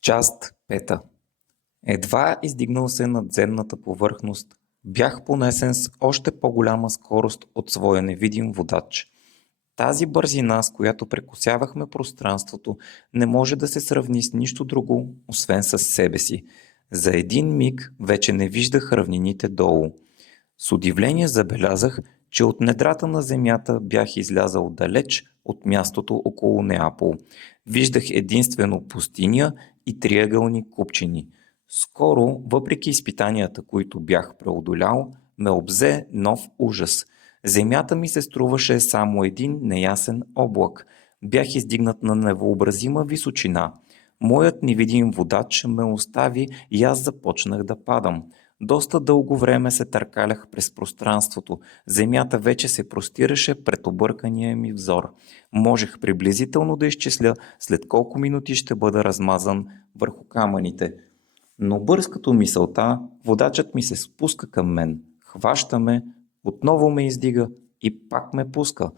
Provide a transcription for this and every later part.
Част пета. Едва издигнал се над земната повърхност, бях понесен с още по-голяма скорост от своя невидим водач. Тази бързина, с която прекосявахме пространството, не може да се сравни с нищо друго, освен със себе си. За един миг вече не виждах равнините долу. С удивление забелязах, че от недрата на земята бях излязал далеч от мястото около Неапол. Виждах единствено пустиня и триъгълни купчини. Скоро, въпреки изпитанията, които бях преодолял, ме обзе нов ужас. Земята ми се струваше само един неясен облак. Бях издигнат на невъобразима височина. Моят невидим водач ме остави и аз започнах да падам. Доста дълго време се търкалях през пространството. Земята вече се простираше пред объркания ми взор. Можех приблизително да изчисля след колко минути ще бъда размазан върху камъните. Но бърз като мисълта, водачът ми се спуска към мен. Хваща ме, отново ме издига и пак ме пуска.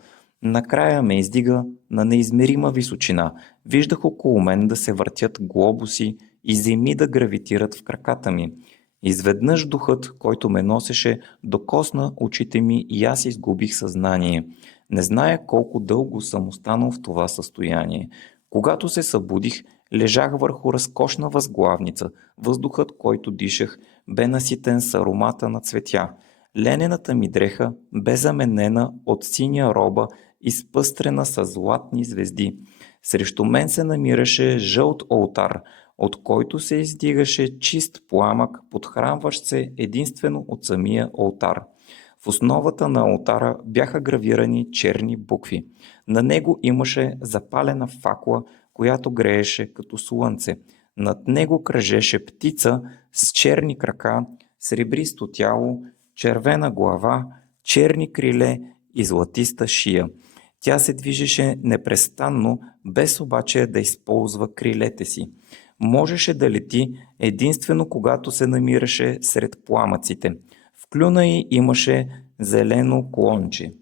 Накрая ме издига на неизмерима височина. Виждах около мен да се въртят глобуси и земи да гравитират в краката ми. Изведнъж духът, който ме носеше, докосна очите ми и аз изгубих съзнание. Не зная колко дълго съм останал в това състояние. Когато се събудих, лежах върху разкошна възглавница. Въздухът, който дишах, бе наситен с аромата на цветя. Ленената ми дреха бе заменена от синя роба, изпъстрена с златни звезди. Срещу мен се намираше жълт олтар, от който се издигаше чист пламък, подхранващ се единствено от самия олтар. В основата на олтара бяха гравирани черни букви. На него имаше запалена факла, която грееше като слънце. Над него кръжеше птица с черни крака, сребристо тяло, червена глава, черни криле и златиста шия. Тя се движеше непрестанно, без обаче да използва крилете си. Можеше да лети единствено когато се намираше сред пламъците. В клюна й имаше зелено клонче.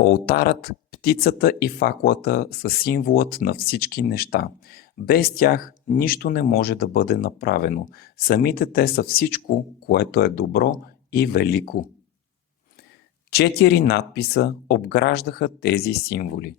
Олтарът, птицата и факлата са символът на всички неща. Без тях нищо не може да бъде направено. Самите те са всичко, което е добро и велико. 4 надписа обграждаха тези символи.